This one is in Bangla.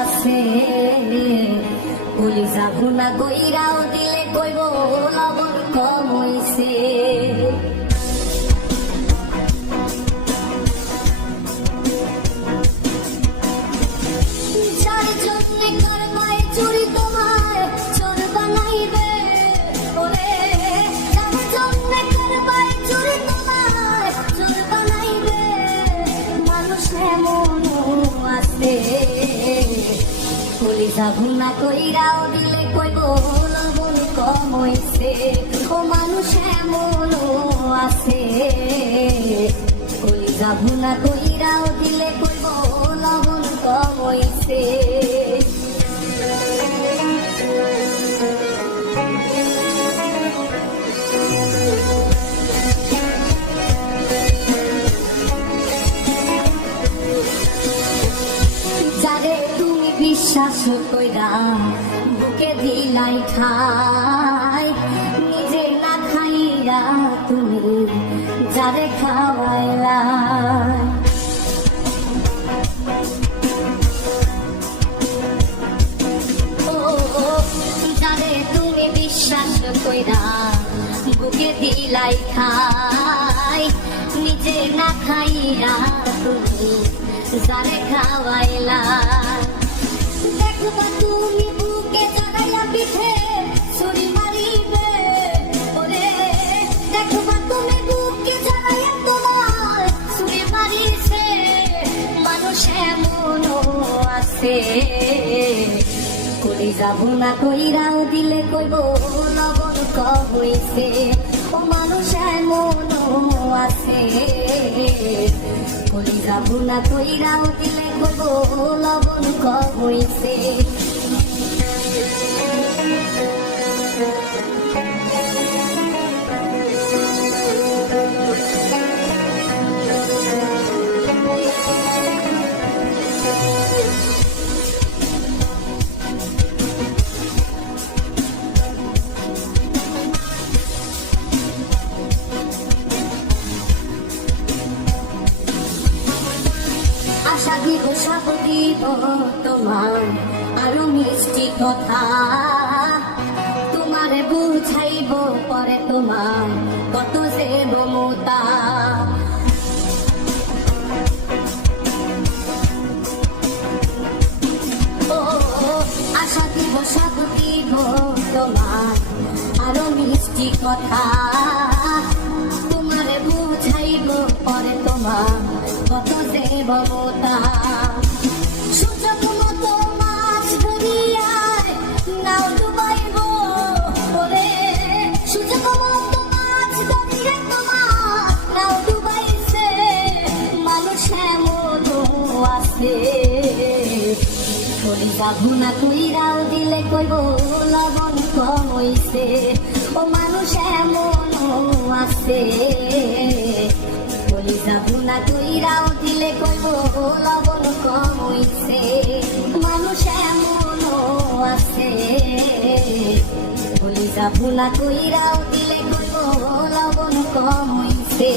আছে কলিজা ভুনা কইরাও দিলে কইব লবণ কম হইছে। যার জন্যে করবাই চুরি তোমায় চোর বানাইবে, ওরে যার জন্যে করবাই চুরি তোমায় চোর বানাইবে। মানুষ এমন আছে কলিজা ভুনা কইরাও দিলে কইব লবণ কম হইছে। ও মানুষ এমন আছে কলিজা ভুনা কইরাও দিলে কইব লবণ কম হইছে। যারে তুমি বিশ্বাস কইরা বুকে দিলাই ঠাই, নিজে না খাইরা তুমি যারে খাওয়াইলা। ও যারে তুমি বিশ্বাস কইরা বুকে দিলাই ঠাই, নিজে না খাইরা তুমি যারে খাওয়াইলা। দেখবা তুমি বুকে জড়াইয়া পিঠে ছুরি মারিবে, ওরে দেখবা তুমি বুকে জড়াইয়া তোমার ছুরি মারিছে। মানুষ এমন আছে কলিজা ভুনা কইরাও দিলে কইব লবণ কম হইছে। ও মানুষ এমন আছে কলিজা ভুনা কইরাও দিলে কইব লবণ কম হইছে। আশা দিব সাপ দিব তোমার আরো মিষ্টি কথা, তোমারে বুঝাইব পরে তোমার কত যে মমতা। ও আশা দিব সাপ দিব তোমার আরো মিষ্টি কথা, তোমারে বুঝাইব পরে তোমার কত যে মমতা। সুযোগ মতো মাছ ধরিয়ায় নাও ডুবাইব, ওরে সুযোগ মতো মাছ ধরিয়া তোমার নাও ডুবাইছে। মানুষ এমন আছে কলিজা ভুনা কইরাও দিলে কইব লবণ কম হইছে। ও মানুষ এমন আছে কলিজা ভুনা কইরাও দিলে কইব লবণ কম হইছে। মানুষ এমন আছে কলিজা ভুনা কইরাও দিলে কইব লবণ কম হইছে।